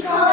go